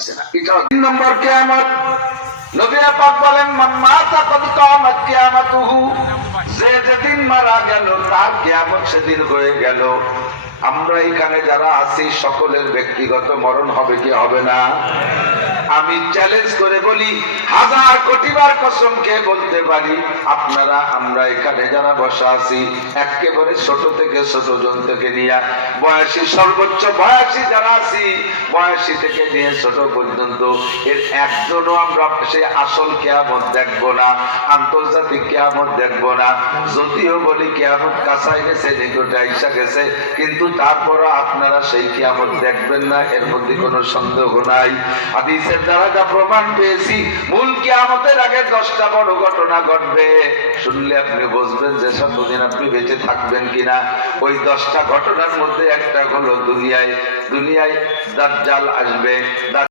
পারতেছে না। এটা 3 নম্বর কিয়ামত। নবী পাক বলেন মান মাতা কদ কিয়ামত কিয়ামাতুহু, যে যেদিন মারা গেল তার কিয়ামত সেদিন হয়ে গেল। আমরা এখানে যারা আছি সকলের ব্যক্তিগত মরণ হবে কি হবে না? আমি চ্যালেঞ্জ করে বলি, 1000 কোটি বার কসম খেয়ে বলতে পারি, আপনারা আমরা এখানে যারা বসা আছি একেবারে ছোট থেকে ছোট জন থেকে নিয়ে বয়সী সর্বোচ্চ বয়সী যারা আছি, বয়সী থেকে নিয়ে ছোট পর্যন্ত এর একজনও আমরা সেই আসল কিয়ামত দেখবো না, আন্তর্জাতিক কিয়ামত দেখবো না। যদিও বলি কিয়ামত কাছাই গেছে, নিকটে আইসা গেছে, কিন্তু তারপরও আপনারা সেই কিয়ামত দেখবেন না, এর মধ্যে কোনো সন্দেহ নাই। হাদিসের দ্বারা যা প্রমাণ পেয়েছি, মূল কিয়ামতের আগে 10টা বড় ঘটনা ঘটবে। শুনলে আপনি বুঝবেন যে কতদিন আপনি বেঁচে থাকবেন কিনা। ওই 10টা ঘটনার মধ্যে একটা হলো দুনিয়ায় দাজ্জাল আসবে।